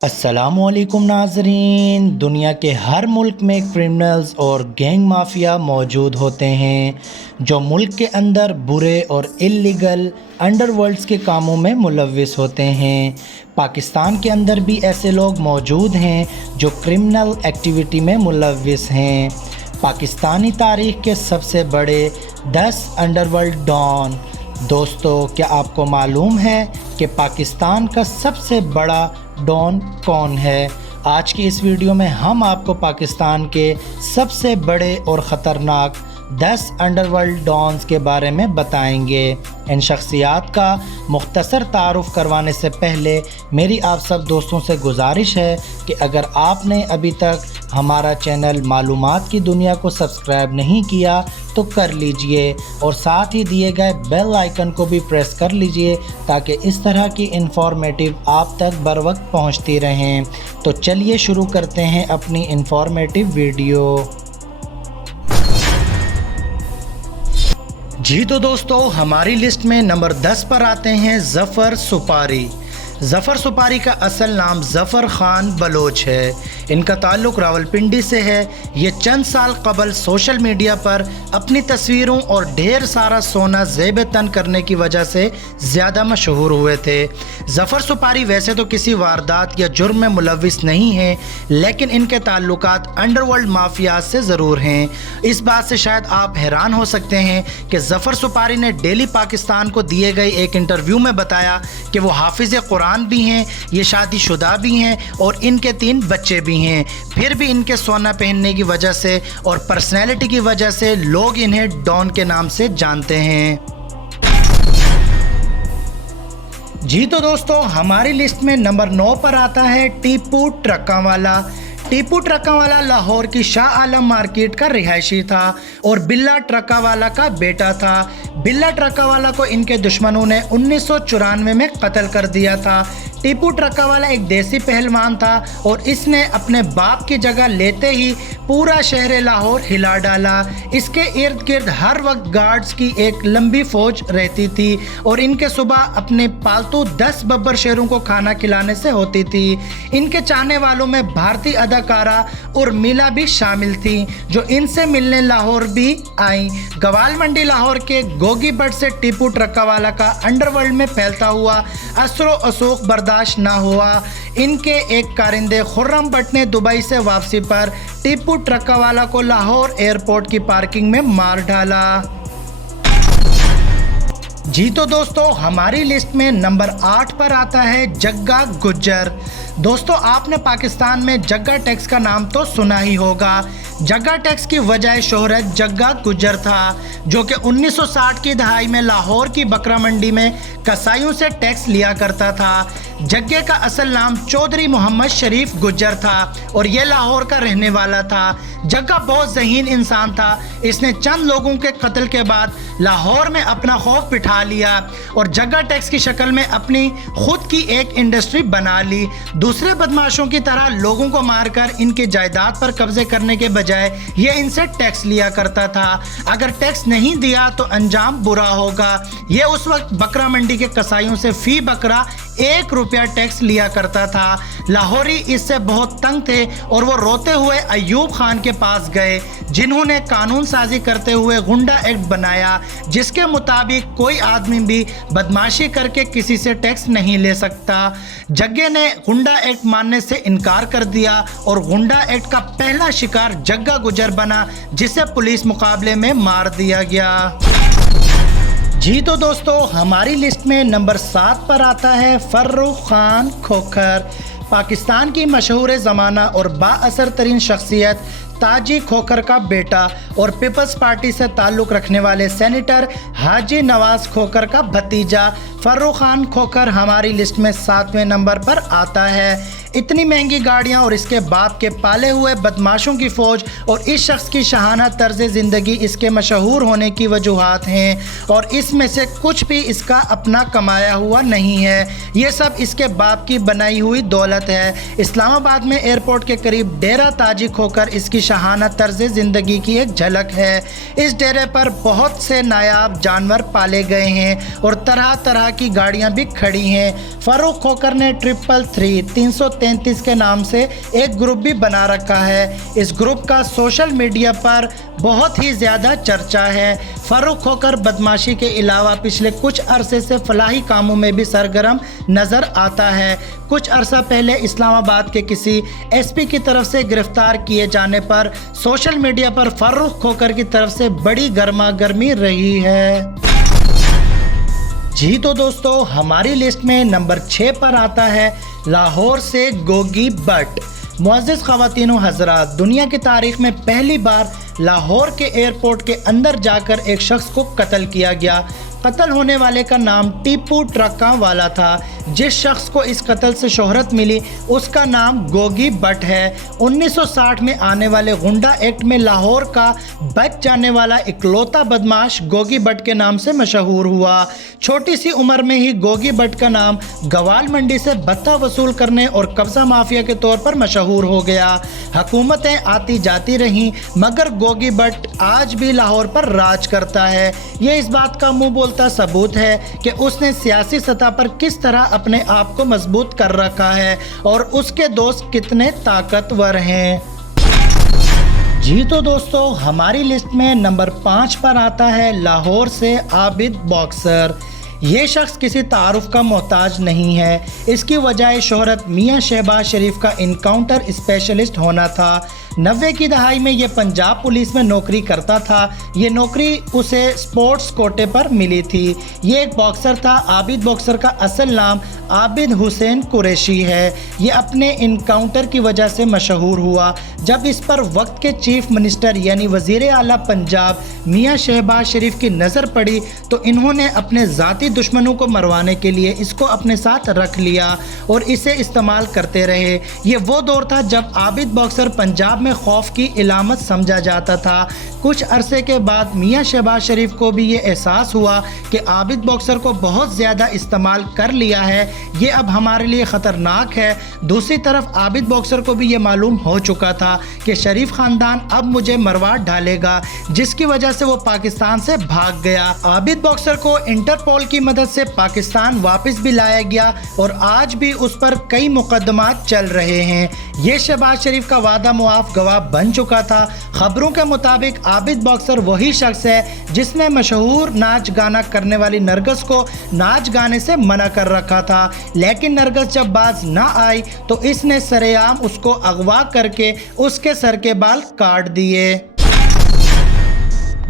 अस्सलामुअलैकुम नाज़रीन। दुनिया के हर मुल्क में क्रिमिनल्स और गैंग माफिया मौजूद होते हैं जो मुल्क के अंदर बुरे और इल्लीगल अंडरवर्ल्ड्स के कामों में मुलव्विस होते हैं। पाकिस्तान के अंदर भी ऐसे लोग मौजूद हैं जो क्रिमिनल एक्टिविटी में मुलव्विस हैं। पाकिस्तानी तारीख़ के सबसे बड़े 10 अंडरवर्ल्ड डॉन। दोस्तों, क्या आपको मालूम है कि पाकिस्तान का सबसे बड़ा डॉन कौन है? आज की इस वीडियो में हम आपको पाकिस्तान के सबसे बड़े और ख़तरनाक 10 अंडरवर्ल्ड डॉन्स के बारे में बताएंगे। इन शख्सियात का मुख्तसर तारुफ़ करवाने से पहले मेरी आप सब दोस्तों से गुजारिश है कि अगर आपने अभी तक हमारा चैनल मालूमात की दुनिया को सब्सक्राइब नहीं किया तो कर लीजिए और साथ ही दिए गए बेल आइकन को भी प्रेस कर लीजिए ताकि इस तरह की इंफॉर्मेटिव आप तक बर वक्त पहुँचती रहें। तो चलिए शुरू करते हैं अपनी इंफॉर्मेटिव वीडियो। जी तो दोस्तों, हमारी लिस्ट में नंबर 10 पर आते हैं ज़फ़र सुपारी। ज़फ़र सुपारी का असल नाम ज़फ़र ख़ान बलोच है। इनका ताल्लुक़ रावलपिंडी से है। ये चंद साल कबल सोशल मीडिया पर अपनी तस्वीरों और ढेर सारा सोना ज़ेब तन करने की वजह से ज़्यादा मशहूर हुए थे। ज़फ़र सुपारी वैसे तो किसी वारदात या जुर्म में मुलव्विस नहीं हैं, लेकिन इनके ताल्लुकात अंडरवर्ल्ड माफिया से ज़रूर हैं। इस बात से शायद आप हैरान हो सकते हैं कि ज़फ़र सुपारी ने डेली पाकिस्तान को दिए गए एक इंटरव्यू में बताया कि वो हाफिज़ कुरान भी हैं, ये शादीशुदा भी हैं और इनके 3 बच्चे भी हैं। फिर भी इनके सोना पहनने की वजह से और पर्सनैलिटी की वजह से लोग इन्हें डॉन के नाम से जानते हैं। जी तो दोस्तों, हमारी लिस्ट में नंबर 9 पर आता है टीपू ट्रकावाला। टीपू ट्रकावाला लाहौर की शाह आलम मार्केट का रिहायशी था और बिल्ला ट्रकावाला का बेटा था। बिल्ला ट्रकावाला को इनके दुश्मनों ने 1994 में कत्ल कर दिया था। टीपू ट्रकावाला एक देसी पहलवान था और इसने अपने बाप की जगह लेते ही पूरा शहर लाहौर हिला डाला। इसके इर्द गिर्द हर वक्त गार्ड्स की एक लंबी फौज रहती थी और इनके सुबह अपने पालतू 10 बब्बर शेरों को खाना खिलाने से होती थी। इनके चाहने वालों में भारतीय अदाकारा उर्मिला भी शामिल थी जो इनसे मिलने लाहौर भी आई। गवाल मंडी लाहौर के गोगी बट से टीपू ट्रकावाला का अंडरवर्ल्ड में फैलता हुआ असरो अशोक बर्दाश्त ना हुआ। इनके एक कारिंदे खुर्रम बट ने दुबई से वापसी पर टीपू ट्रकावाला को लाहौर एयरपोर्ट की पार्किंग में मार डाला। जी तो दोस्तों, हमारी लिस्ट में नंबर 8 पर आता है जग्गा गुज्जर। दोस्तों, आपने पाकिस्तान में जग्गा टैक्स का नाम तो सुना ही होगा। जग्गा टैक्स की वजह शोहरत जग्गा गुज्जर था जो कि 1960 की दहाई में लाहौर की बकरा मंडी में कसाईयों से टैक्स लिया करता था। जग्गे का असल नाम चौधरी मोहम्मद शरीफ गुज्जर था और ये लाहौर का रहने वाला था। जग्गा बहुत ज़हीन इंसान था। इसने चंद लोगों के कत्ल के बाद लाहौर में अपना खौफ बिठा लिया और जग्गा टैक्स की शक्ल में अपनी खुद की एक इंडस्ट्री बना ली। दूसरे बदमाशों की तरह लोगों को मारकर इनकी जायदाद पर कब्जे करने के बजाय ये इनसे टैक्स लिया करता था। अगर टैक्स नहीं दिया तो अंजाम बुरा होगा। ये उस वक्त बकरा मंडी के कसाईयों से फी बकरा 1 रुपया टैक्स लिया करता था। लाहौरी इससे बहुत तंग थे और वो रोते हुए अयूब खान के पास गए जिन्होंने कानून साजी करते हुए गुंडा एक्ट बनाया जिसके मुताबिक कोई आदमी भी बदमाशी करके किसी से टैक्स नहीं ले सकता। जग्गे ने गुंडा एक्ट मानने से इनकार कर दिया और गुंडा एक्ट का पहला शिकार जग्गा गुजर बना जिसे पुलिस मुकाबले में मार दिया गया। जी तो दोस्तों, हमारी लिस्ट में नंबर 7 पर आता है फर्रुख खान खोखर। पाकिस्तान की मशहूर ज़माना और बाअसर तरीन शख्सियत ताजी खोखर का बेटा और पीपल्स पार्टी से ताल्लुक़ रखने वाले सेनेटर हाजी नवाज खोखर का भतीजा फर्रुख खान खोखर हमारी लिस्ट में 7वें नंबर पर आता है। इतनी महंगी गाड़ियां और इसके बाप के पाले हुए बदमाशों की फ़ौज और इस शख्स की शाहाना तर्ज ज़िंदगी इसके मशहूर होने की वजूहात हैं और इसमें से कुछ भी इसका अपना कमाया हुआ नहीं है। ये सब इसके बाप की बनाई हुई दौलत है। इस्लामाबाद में एयरपोर्ट के करीब डेरा ताजी खोखर इसकी शाहाना तर्ज ज़िंदगी की एक झलक है। इस डेरे पर बहुत से नायाब जानवर पाले गए हैं और तरह तरह की गाड़ियां भी खड़ी हैं। फर्रुख खोखर ने 333, 1933 के नाम से एक ग्रुप भी बना रखा है। इस ग्रुप का सोशल मीडिया पर बहुत ही ज़्यादा चर्चा है। फर्रुख खोखर बदमाशी के अलावा पिछले कुछ अरसे से फलाही कामों में भी सरगर्म नज़र आता है। कुछ अरसा पहले इस्लामाबाद के किसी एसपी की तरफ से गिरफ्तार किए जाने पर सोशल मीडिया पर फर्रुख खोखर की तरफ से बड़ी गर्मा गर्मी रही है। जी तो दोस्तों, हमारी लिस्ट में नंबर 6 पर आता है लाहौर से गोगी बट। मुअज़्ज़िज़ ख़वातीन व हज़रात, दुनिया की तारीख़ में पहली बार लाहौर के एयरपोर्ट के अंदर जाकर एक शख्स को कत्ल किया गया। कत्ल होने वाले का नाम टीपू ट्रक्का वाला था। जिस शख्स को इस कत्ल से शोहरत मिली उसका नाम गोगी बट है। 1960 में आने वाले गुंडा एक्ट में लाहौर का बच जाने वाला इकलौता बदमाश गोगी बट के नाम से मशहूर हुआ। छोटी सी उम्र में ही गोगी बट का नाम गवाल मंडी से भत्ता वसूल करने और कब्जा माफिया के तौर पर मशहूर हो गया। हुकूमतें आती जाती रहीं मगर गोगी बट आज भी लाहौर पर राज करता है। ये इस बात का मुंह बोलता सबूत है कि उसने सियासी सतह पर किस तरह अपने आप को मजबूत कर रखा है और उसके दोस्त कितने ताकतवर हैं। जी तो दोस्तों, हमारी लिस्ट में नंबर 5 पर आता है लाहौर से आबिद बॉक्सर। ये शख्स किसी तारुफ का मोहताज नहीं है। इसकी वजह शोहरत मियाँ शहबाज शरीफ का इनकाउंटर स्पेशलिस्ट होना था। 90 की दहाई में ये पंजाब पुलिस में नौकरी करता था। ये नौकरी उसे स्पोर्ट्स कोटे पर मिली थी। ये एक बॉक्सर था। आबिद बॉक्सर का असल नाम आबिद हुसैन कुरैशी है। ये अपने इनकाउंटर की वजह से मशहूर हुआ। जब इस पर वक्त के चीफ मिनिस्टर यानी वज़ीर आला पंजाब मियाँ शहबाज शरीफ की नज़र पड़ी तो इन्होंने अपने ज़ाती दुश्मनों को मरवाने के लिए इसको अपने साथ रख लिया और इसे इस्तेमाल करते रहे। ये वो दौर था जब आबिद बॉक्सर पंजाब में खौफ की इलामत समझा जाता था। कुछ अरसे के बाद मियाँ शहबाज शरीफ को भी ये एहसास हुआ कि आबिद बॉक्सर को बहुत ज़्यादा इस्तेमाल कर लिया है, ये अब हमारे लिए ख़तरनाक है। दूसरी तरफ आबिद बॉक्सर को भी ये मालूम हो चुका था कि शरीफ ख़ानदान अब मुझे मरवा डालेगा, जिसकी वजह से वो पाकिस्तान से भाग गया। आबिद बॉक्सर को इंटरपोल की मदद से पाकिस्तान वापस भी लाया गया और आज भी उस पर कई मुकदमात चल रहे हैं। ये शहबाज शरीफ का वादा मुआफ गवाह बन चुका था। खबरों के मुताबिक आबिद बॉक्सर वही शख्स है जिसने मशहूर नाच गाना करने वाली नरगस को नाच गाने से मना कर रखा था, लेकिन नरगस जब बाज ना आई तो इसने सरेआम उसको अगवा करके उसके सर के बाल काट दिए।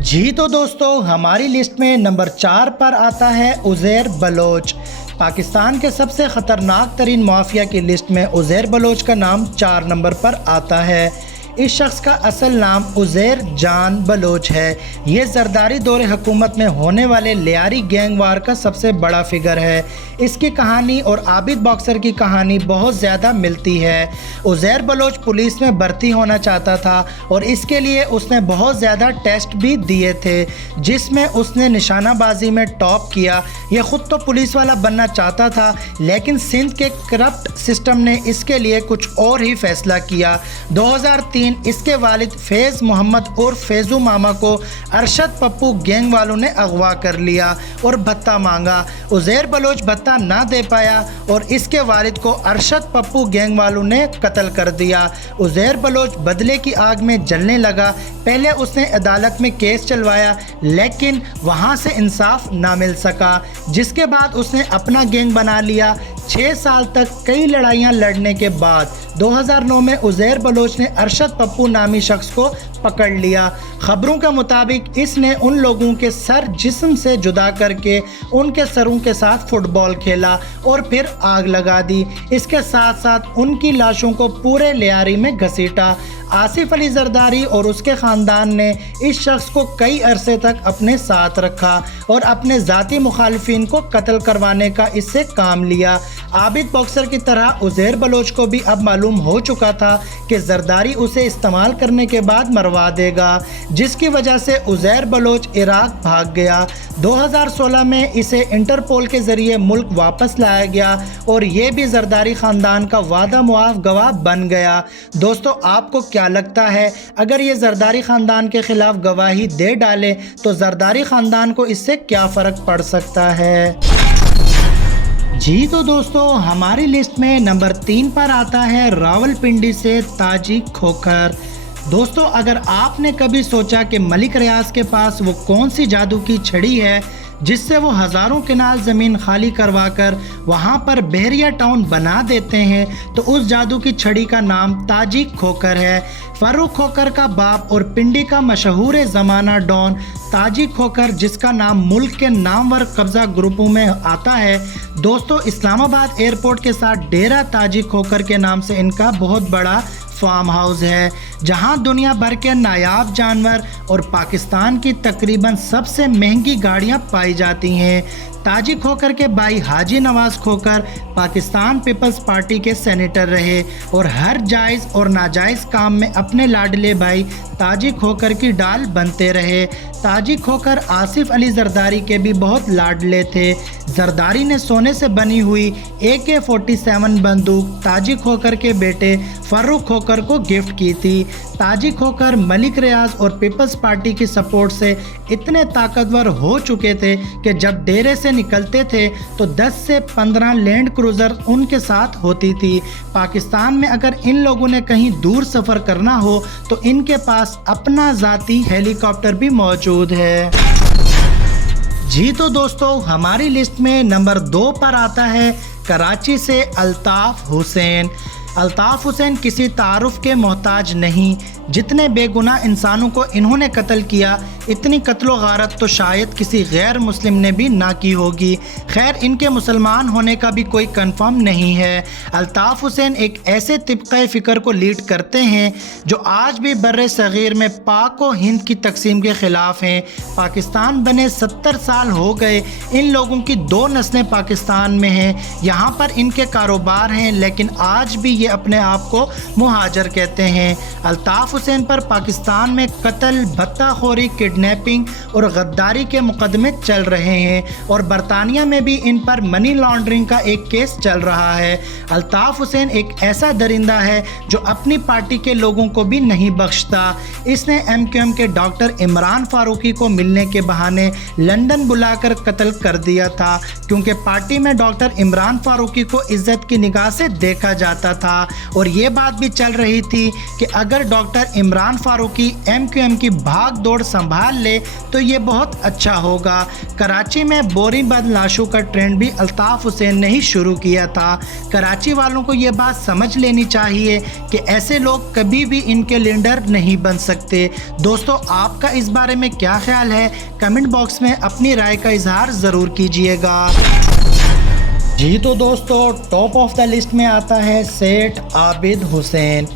जी तो दोस्तों, हमारी लिस्ट में नंबर 4 पर आता है उज़ैर बलोच। पाकिस्तान के सबसे ख़तरनाक तरीन माफिया की लिस्ट में उज़ैर बलोच का नाम 4 नंबर पर आता है। इस शख्स का असल नाम उज़ैर जान बलोच है। ये जरदारी दौरे हुकूमत में होने वाले लियारी गैंग वार का सबसे बड़ा फिगर है। इसकी कहानी और आबिद बॉक्सर की कहानी बहुत ज़्यादा मिलती है। उज़ैर बलोच पुलिस में भर्ती होना चाहता था और इसके लिए उसने बहुत ज़्यादा टेस्ट भी दिए थे जिसमें उसने निशानाबाजी में टॉप किया। ये ख़ुद तो पुलिस वाला बनना चाहता था लेकिन सिंध के करप्ट सिस्टम ने इसके लिए कुछ और ही फैसला किया। 2003 इसके वालिद फैज़ मोहम्मद और फैज़ू मामा को अरशद पप्पू गैंग वालों ने अगवा कर लिया और भत्ता मांगा। उज़ैर बलोच भत्ता ना दे पाया और इसके वालिद को अरशद पप्पू गैंग वालों ने कत्ल कर दिया। उज़ैर बलोच बदले की आग में जलने लगा। पहले उसने अदालत में केस चलवाया लेकिन वहाँ से इंसाफ ना मिल सका, जिसके बाद उसने अपना गैंग बना लिया। 6 साल तक कई लड़ाइयाँ लड़ने के बाद 2009 में उज़ैर बलोच ने अरशद पप्पू नामी शख्स को पकड़ लिया। खबरों के मुताबिक इसने उन लोगों के सर जिस्म से जुदा करके उनके सरों के साथ फुटबॉल खेला और फिर आग लगा दी। इसके साथ साथ उनकी लाशों को पूरे लियारी में घसीटा। आसिफ अली जरदारी और उसके ख़ानदान ने इस शख्स को कई अरसे तक अपने साथ रखा और अपने ज़ाती मुखालिफिन को कत्ल करवाने का इससे काम लिया। आबिद बॉक्सर की तरह उज़ैर बलोच को भी अब मालूम हो चुका था कि जरदारी उसे इस्तेमाल करने के बाद मरवा देगा, जिसकी वजह से उज़ैर बलोच इराक भाग गया। 2016 में इसे इंटरपोल के ज़रिए मुल्क वापस लाया गया और ये भी जरदारी ख़ानदान का वादा मुआफ गवाह बन गया। दोस्तों, आपको क्या लगता है अगर ये जरदारी ख़ानदान के ख़िलाफ़ गवाही दे डाले तो जरदारी ख़ानदान को इससे क्या फ़र्क पड़ सकता है? जी तो दोस्तों, हमारी लिस्ट में नंबर 3 पर आता है रावलपिंडी से ताजी खोखर। दोस्तों, अगर आपने कभी सोचा कि मलिक रियाज के पास वो कौन सी जादू की छड़ी है जिससे वो हज़ारों किनाल ज़मीन खाली करवाकर वहाँ पर बहरिया टाउन बना देते हैं, तो उस जादू की छड़ी का नाम ताजी खोखर है। फर्रुख खोखर का बाप और पिंडी का मशहूर ज़माना डॉन ताजी खोखर, जिसका नाम मुल्क के नामवर कब्ज़ा ग्रुपों में आता है। दोस्तों, इस्लामाबाद एयरपोर्ट के साथ डेरा ताजी खोखर के नाम से इनका बहुत बड़ा फार्म हाउस है, जहां दुनिया भर के नायाब जानवर और पाकिस्तान की तकरीबन सबसे महंगी गाड़ियां पाई जाती हैं। ताजी खोखर के भाई हाजी नवाज खोखर पाकिस्तान पीपल्स पार्टी के सेनेटर रहे और हर जायज़ और नाजायज़ काम में अपने लाडले भाई ताजी खोखर की डाल बनते रहे। ताजी खोखर आसिफ अली जरदारी के भी बहुत लाडले थे। जरदारी ने सोने से बनी हुई AK-47 बंदूक ताजी खोखर के बेटे फर्रुख खोखर को गिफ्ट की थी। ताजी खोखर मलिक रियाज और पीपल्स पार्टी की सपोर्ट से इतने ताकतवर हो चुके थे कि जब डेरे से निकलते थे तो 10 से 15 लैंड क्रूज़र उनके साथ होती थी। पाकिस्तान में अगर इन लोगों ने कहीं दूर सफ़र करना हो तो इनके पास अपना ज़ाती हेलीकॉप्टर भी मौजूद है। जी तो दोस्तों, हमारी लिस्ट में नंबर 2 पर आता है कराची से अल्ताफ़ हुसैन। अल्ताफ़ हुसैन किसी तारुफ के मोहताज नहीं। जितने बेगुनाह इंसानों को इन्होंने कत्ल किया, इतनी कत्लो गारत तो शायद किसी गैर मुस्लिम ने भी ना की होगी। खैर, इनके मुसलमान होने का भी कोई कंफर्म नहीं है। अल्ताफ़ हुसैन एक ऐसे तिब्क़े फ़िक्र को लीड करते हैं जो आज भी बर्रे सग़ीर में पाक व हिंद की तकसीम के ख़िलाफ़ हैं। पाकिस्तान बने 70 साल हो गए। इन लोगों की 2 नस्लें पाकिस्तान में हैं। यहाँ पर इनके कारोबार हैं, लेकिन आज भी ये अपने आप को मुहाजिर कहते हैं। अल्ताफ़ हुसैन पर पाकिस्तान में कत्ल, भत्ताखोरी, किडनैपिंग और गद्दारी के मुकदमे चल रहे हैं और बरतानिया में भी इन पर मनी लॉन्ड्रिंग का एक केस चल रहा है। अल्ताफ़ हुसैन एक ऐसा दरिंदा है जो अपनी पार्टी के लोगों को भी नहीं बख्शता। इसने MQM के डॉक्टर इमरान फारूकी को मिलने के बहाने लंदन बुलाकर कत्ल कर दिया था, क्योंकि पार्टी में डॉक्टर इमरान फारूकी को इज्जत की निगाह से देखा जाता था और ये बात भी चल रही थी कि अगर डॉक्टर इमरान फारूकी MQM की भाग दौड़ संभाल ले तो ये बहुत अच्छा होगा। कराची में बोरी बंद लाशों का ट्रेंड भी अल्ताफ़ हुसैन ने ही शुरू किया था। कराची वालों को ये बात समझ लेनी चाहिए कि ऐसे लोग कभी भी इनके लीडर नहीं बन सकते। दोस्तों, आपका इस बारे में क्या ख्याल है? कमेंट बॉक्स में अपनी राय का इजहार ज़रूर कीजिएगा। जी तो दोस्तों, टॉप ऑफ द लिस्ट में आता है सेठ आबिद हुसैन।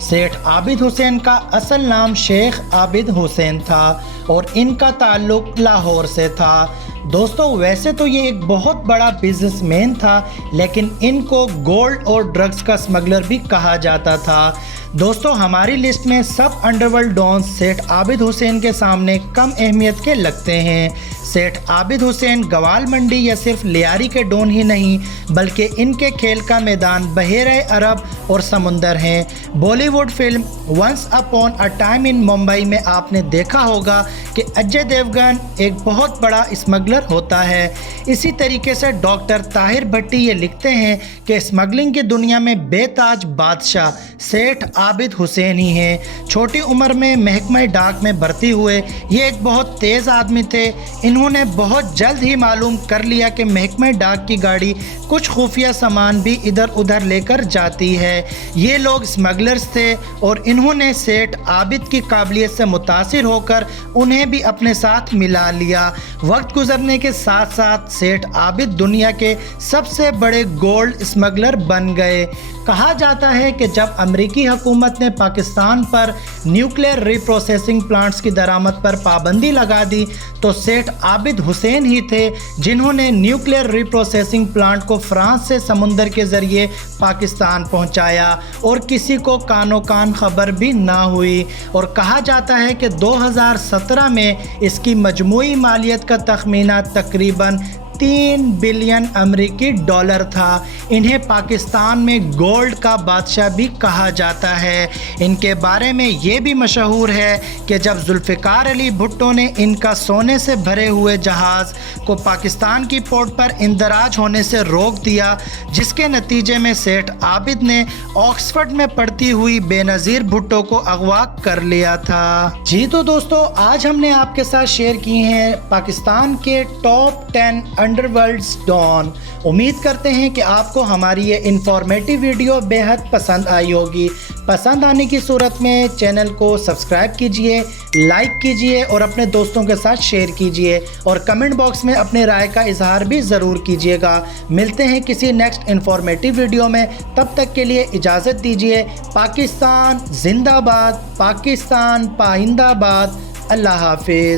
सेठ आबिद हुसैन का असल नाम शेख आबिद हुसैन था और इनका ताल्लुक़ लाहौर से था। दोस्तों, वैसे तो ये एक बहुत बड़ा बिजनेसमैन था, लेकिन इनको गोल्ड और ड्रग्स का स्मगलर भी कहा जाता था। दोस्तों, हमारी लिस्ट में सब अंडरवर्ल्ड डॉन सेठ आबिद हुसैन के सामने कम अहमियत के लगते हैं। सेठ आबिद हुसैन गवाल मंडी या सिर्फ लियारी के डॉन ही नहीं, बल्कि इनके खेल का मैदान बहेरे अरब और समुंदर हैं। Bollywood film Once Upon a Time in Mumbai में आपने देखा होगा कि अजय देवगन एक बहुत बड़ा स्मगलर होता है। इसी तरीके से डॉक्टर ताहिर भट्टी ये लिखते हैं कि स्मगलिंग की दुनिया में बेताज बादशाह सेठ आबिद हुसैन ही हैं। छोटी उम्र में महकमा डाक में भर्ती हुए। ये एक बहुत तेज़ आदमी थे। इन्होंने बहुत जल्द ही मालूम कर लिया कि महकमा डाक की गाड़ी कुछ खुफिया सामान भी इधर उधर लेकर जाती है। ये लोग स्मगलर्स थे और इन्होंने सेठ आबिद की काबिलियत से मुतासिर होकर उन्हें भी अपने साथ मिला लिया। वक्त गुजरने के साथ साथ सेठ आबिद दुनिया के सबसे बड़े गोल्ड स्मगलर बन गए। कहा जाता है कि जब अमेरिकी हुकूमत ने पाकिस्तान पर न्यूक्लियर रीप्रोसेसिंग प्लांट्स की दरामद पर पाबंदी लगा दी तो सेठ आबिद हुसैन ही थे जिन्होंने न्यूक्लियर रीप्रोसेसिंग प्लांट को फ्रांस से समुंदर के ज़रिए पाकिस्तान पहुंचाया और किसी को कानो कान खबर भी ना हुई। और कहा जाता है कि 2017 में इसकी मजमूई मालियत का तखमीना तकरीबन 3 बिलियन अमेरिकी डॉलर था। इन्हें पाकिस्तान में गोल्ड का बादशाह भी कहा जाता है। इनके बारे में ये भी मशहूर है कि जब जुल्फ़िकार अली भुट्टो ने इनका सोने से भरे हुए जहाज़ को पाकिस्तान की पोर्ट पर इंदराज होने से रोक दिया, जिसके नतीजे में सेठ आबिद ने ऑक्सफर्ड में पढ़ती हुई बेनज़ीर भुट्टो को अगवा कर लिया था। जी तो दोस्तों, आज हमने आपके साथ शेयर की हैं पाकिस्तान के टॉप 10 अंडरवर्ल्ड्स डॉन। उम्मीद करते हैं कि आपको हमारी ये इंफॉर्मेटिव वीडियो बेहद पसंद आई होगी। पसंद आने की सूरत में चैनल को सब्सक्राइब कीजिए, लाइक कीजिए और अपने दोस्तों के साथ शेयर कीजिए और कमेंट बॉक्स में अपने राय का इजहार भी ज़रूर कीजिएगा। मिलते हैं किसी नेक्स्ट इंफॉर्मेटिव वीडियो में, तब तक के लिए इजाज़त दीजिए। पाकिस्तान जिंदाबाद, पाकिस्तान पाइंदाबाद। अल्लाह हाफिज़।